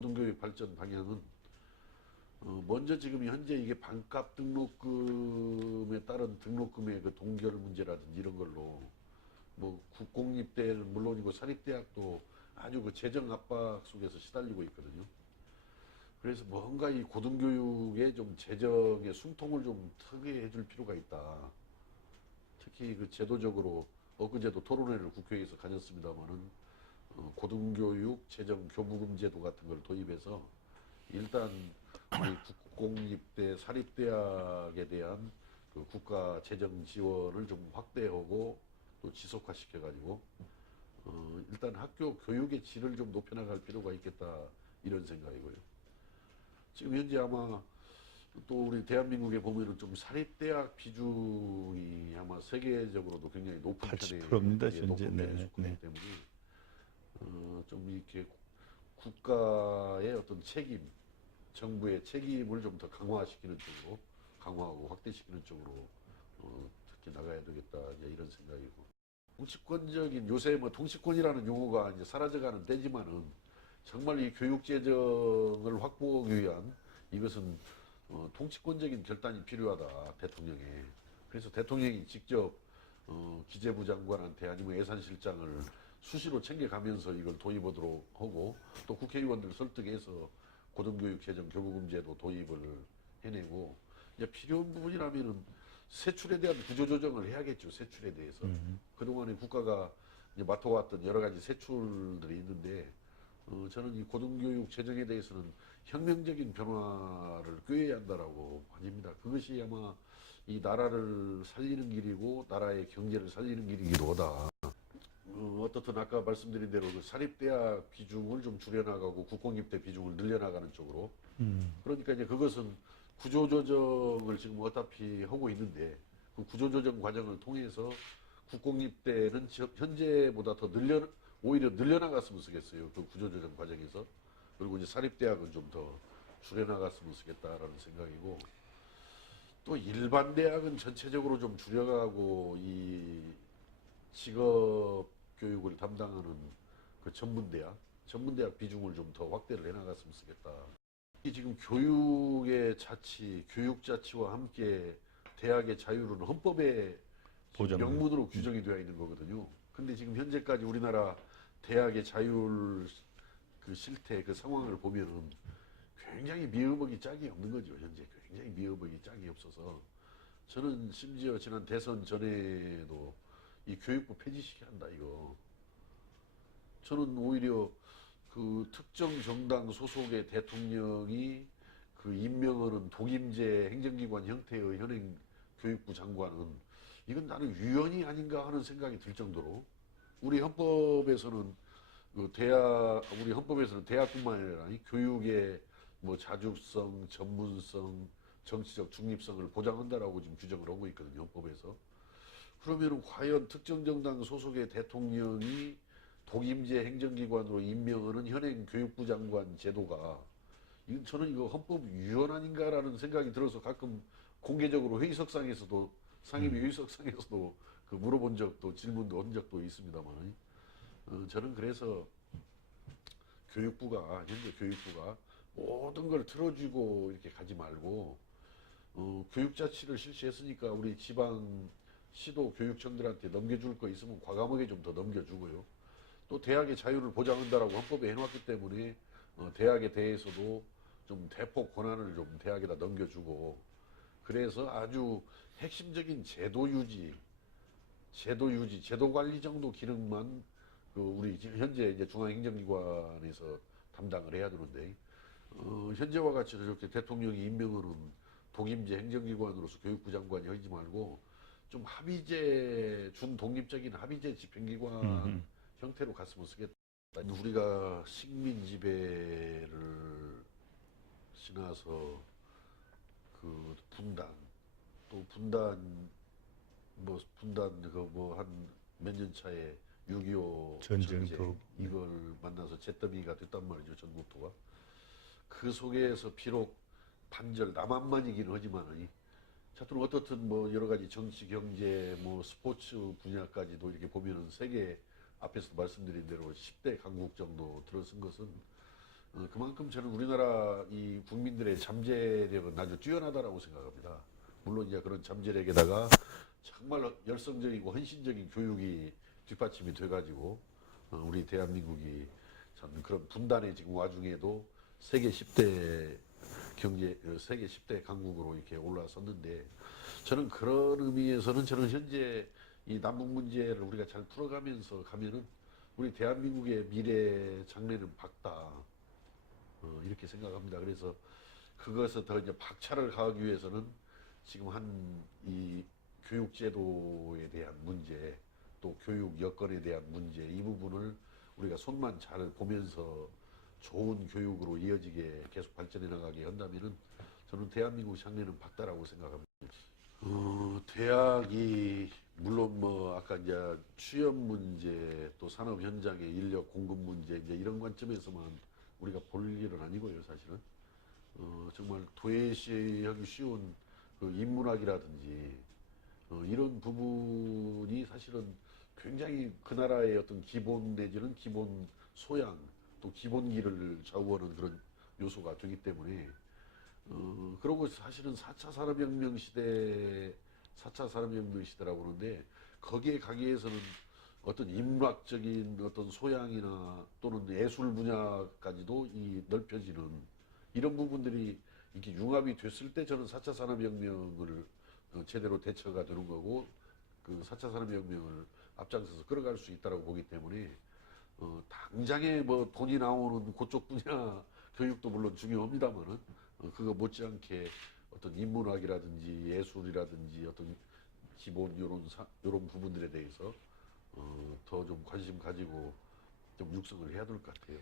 고등교육 발전 방향은 먼저 지금 현재 이게 반값 등록금에 따른 등록금의 그 동결 문제라든지 이런 걸로 뭐 국공립대는 물론이고 사립대학도 아주 그 재정 압박 속에서 시달리고 있거든요. 그래서 뭔가 이 고등교육에 좀 재정의 숨통을 좀 트게 해줄 필요가 있다. 특히 그 제도적으로 엊그제도 토론회를 국회에서 가졌습니다마는 고등교육 재정 교부금 제도 같은 걸 도입해서 일단 우리 국공립대 사립대학에 대한 그 국가 재정 지원을 좀 확대하고 또 지속화시켜 가지고 일단 학교 교육의 질을 좀 높여나갈 필요가 있겠다 이런 생각이고요. 지금 현재 아마 또 우리 대한민국에 보면은 좀 사립대학 비중이 아마 세계적으로도 굉장히 높은 편에 80%입니다, 예, 현재. 높은 편에 네, 속하기 네. 때문에 좀 이렇게 국가의 어떤 책임, 정부의 책임을 좀 더 강화시키는 쪽으로 강화하고 확대시키는 쪽으로 특히 나가야 되겠다 이제 이런 생각이고 통치권적인 요새 뭐 통치권이라는 용어가 이제 사라져가는 때지만은 정말 이 교육 재정을 확보하기 위한 이것은 통치권적인 결단이 필요하다 대통령에 그래서 대통령이 직접 기재부 장관한테 아니면 예산실장을 수시로 챙겨가면서 이걸 도입하도록 하고 또 국회의원들 설득해서 고등교육 재정 교부금 제도 도입을 해내고 이제 필요한 부분이라면은 세출에 대한 구조조정을 해야겠죠. 세출에 대해서 그동안에 국가가 이제 맡아왔던 여러 가지 세출들이 있는데 저는 이 고등교육 재정에 대해서는 혁명적인 변화를 꾀해야 한다라고 봐집니다. 그것이 아마 이 나라를 살리는 길이고 나라의 경제를 살리는 길이기도 하다. 어떻든 아까 말씀드린 대로 그 사립대학 비중을 좀 줄여나가고 국공립대 비중을 늘려나가는 쪽으로 그러니까 이제 그것은 구조조정을 지금 어차피 하고 있는데 그 구조조정 과정을 통해서 국공립대는 현재보다 더 오히려 늘려나갔으면 쓰겠어요. 그 구조조정 과정에서. 그리고 이제 사립대학은 좀 더 줄여나갔으면 쓰겠다라는 생각이고 또 일반 대학은 전체적으로 좀 줄여가고 이 직업 교육을 담당하는 그 전문대학 비중을 좀 더 확대를 해나갔으면 쓰겠다. 이 지금 교육의 자치, 교육자치와 함께 대학의 자유는 헌법에 지금 보장. 명문으로 규정이 되어 있는 거거든요. 근데 지금 현재까지 우리나라 대학의 자율 그 실태, 그 상황을 보면은 굉장히 미흡하기 짝이 없는 거죠. 현재 굉장히 미흡하기 짝이 없어서 저는 심지어 지난 대선 전에도 이 교육부 폐지시켜야 한다 이거. 저는 오히려 그 특정 정당 소속의 대통령이 그 임명하는 독임제 행정기관 형태의 현행 교육부 장관은 이건 나는 위헌이 아닌가 하는 생각이 들 정도로 우리 헌법에서는 우리 헌법에서는 대학뿐만 아니라 이 교육의 뭐 자주성, 전문성, 정치적 중립성을 보장한다라고 지금 규정을 하고 있거든요, 헌법에서. 그러면 과연 특정 정당 소속의 대통령이 독임제 행정기관으로 임명하는 현행 교육부 장관 제도가 이건 저는 이거 헌법 위헌 아닌가라는 생각이 들어서 가끔 공개적으로 회의석상에서도 상임위 회의석상에서도 그 물어본 적도 질문도 한 적도 있습니다만 저는 그래서 현재 교육부가 모든 걸 틀어주고 이렇게 가지 말고 교육자치를 실시했으니까 우리 지방 시도 교육청들한테 넘겨줄 거 있으면 과감하게 좀 더 넘겨주고요. 또 대학의 자유를 보장한다라고 헌법에 해놨기 때문에 대학에 대해서도 좀 대폭 권한을 좀 대학에다 넘겨주고 그래서 아주 핵심적인 제도 관리 정도 기능만 그 우리 현재 이제 중앙행정기관에서 담당을 해야 되는데 현재와 같이 저렇게 대통령이 임명하는 독임제 행정기관으로서 교육부 장관이 하지 말고 좀 준독립적인 합의제 집행기관 형태로 갔으면 쓰겠다. 우리가 식민 지배를 지나서 그 또 분단 그 뭐 한 몇 년 차에 6.25 전쟁도. 전쟁 이걸 만나서 잿더미가 됐단 말이죠 전국토가. 그 속에서 비록 반절 남한만이긴 하지만 차트는 어떻든 뭐 여러 가지 정치, 경제, 뭐 스포츠 분야까지도 이렇게 보면은 세계 앞에서 말씀드린 대로 10대 강국 정도 들어선 것은 그만큼 저는 우리나라 이 국민들의 잠재력은 아주 뛰어나다라고 생각합니다. 물론 이제 그런 잠재력에다가 정말 열성적이고 헌신적인 교육이 뒷받침이 돼가지고 우리 대한민국이 참 그런 분단의 지금 와중에도 세계 10대 세계 10대 강국으로 이렇게 올라섰는데 저는 그런 의미에서는 저는 현재 이 남북 문제를 우리가 잘 풀어가면서 가면은 우리 대한민국의 미래 장래는 밝다. 이렇게 생각합니다. 그래서 그것을 더 이제 박차를 가하기 위해서는 지금 한 이 교육제도에 대한 문제, 또 교육 여건에 대한 문제, 이 부분을 우리가 손만 잘 보면서 좋은 교육으로 이어지게 계속 발전해 나가게 한다면은 저는 대한민국 장래는 밝다라고 생각합니다. 대학이 물론 뭐 아까 이제 취업 문제 또 산업 현장의 인력 공급 문제 이제 이런 관점에서만 우리가 볼 일은 아니고요, 사실은. 정말 도외시하기 쉬운 그 인문학이라든지 이런 부분이 사실은 굉장히 그 나라의 어떤 기본 내지는 기본 소양 또 기본기를 좌우하는 그런 요소가 되기 때문에 그러고 사실은 4차 산업혁명 시대, 4차 산업혁명 시대라고 하는데 거기에 가기 위해서는 어떤 인문학적인 어떤 소양이나 또는 예술 분야까지도 이 넓혀지는 이런 부분들이 이렇게 융합이 됐을 때 저는 4차 산업혁명을 제대로 대처가 되는 거고 그 4차 산업혁명을 앞장서서 끌어갈 수 있다고 보기 때문에 당장에 뭐 돈이 나오는 그쪽 분야 교육도 물론 중요합니다만은 그거 못지않게 어떤 인문학이라든지 예술이라든지 어떤 기본 요런 부분들에 대해서 더 좀 관심 가지고 좀 육성을 해야 될 것 같아요.